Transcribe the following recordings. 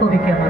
کو بھی کیا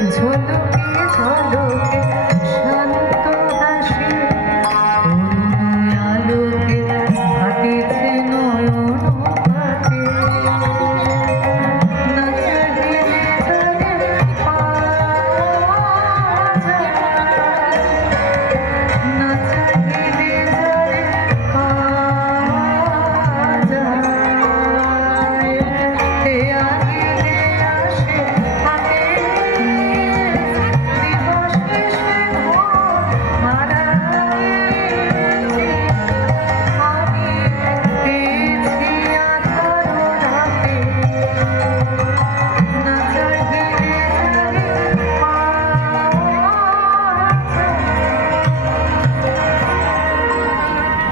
and